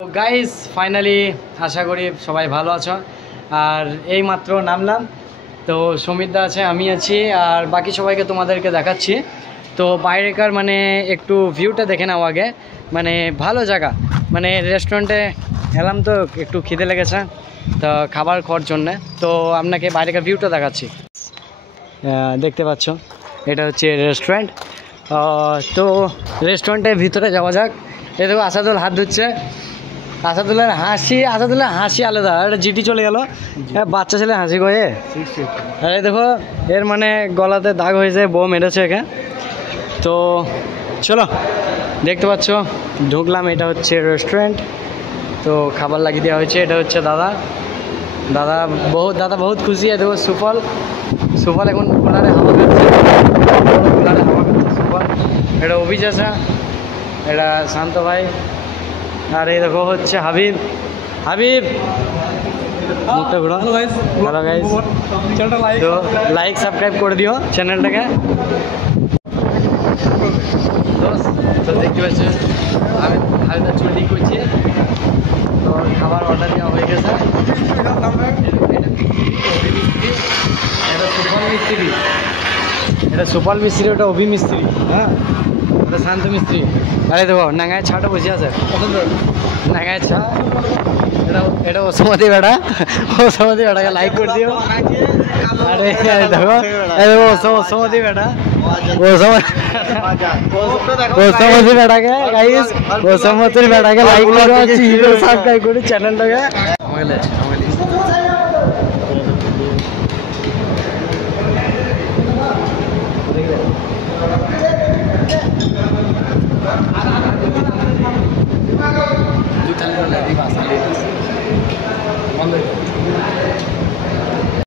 তো guys finally আশা করি সবাই ভালো আছো। আর এই মাত্র নামলাম, তো সমিতদা আছে, আমি আছি, আর বাকি সবাইকে তোমাদেরকে দেখাচ্ছি। তো বাইরেকার মানে একটু ভিউটা দেখে নাও আগে, মানে ভালো জায়গা, মানে রেস্টুরেন্টে এলাম তো একটু খিদে লেগেছে, তো খাবার খাওয়ার জন্যে। তো আপনাকে বাইরেকার ভিউটা দেখাচ্ছি। দেখতে পাচ্ছ এটা হচ্ছে রেস্টুরেন্ট। তো রেস্টুরেন্টের ভিতরে যাওয়া যাক। এ দেখো আসাদুল হাত ধুচ্ছে, আসাদুল্লার হাসি আলাদা। একটা জিটি চলে গেল, বাচ্চা ছেলে হাসি গয়ে। আরে দেখো এর মানে গলাতে দাগ হয়েছে, বউ মেরেছে একে। তো চলো, দেখতে পাচ্ছ ঢুকলাম, এটা হচ্ছে রেস্টুরেন্ট। তো খাবার লাগিয়ে দেওয়া হয়েছে। এটা হচ্ছে দাদা বহুত খুশি। দেখো সুফল এখন কুলারে হাওয়া খাচ্ছে, সুফল। এটা অভিজাসা, এটা শান্ত ভাই, আর এই দেখো হচ্ছে হাবিব। মুখটা ঘুরো। হ্যালো গাইস, তো লাইক সাবস্ক্রাইব করে দিও চ্যানেলটাকে। তো দেখতে পাচ্ছি আমি হাবিবটা চুল ঠিক করছি। তো খাবার অর্ডার দেওয়া হয়ে গেছে। এটা সুপাল মিস্ত্রি, ওটা অভি মিস্ত্রি, হ্যাঁ ওটা শান্ত মিস্ত্রি। আরে দেখো নাঙ্গায় ছাটা বসে আছে, নাঙ্গায় ছা। এটা ওসমাদি বেটাকে লাইক করে দিও। আরে দেখো ওসমাদি বেটাকে গাইস, ওসমাদির বেটাকে লাইক করো, সাবস্ক্রাইব করে চ্যানেলটাকে।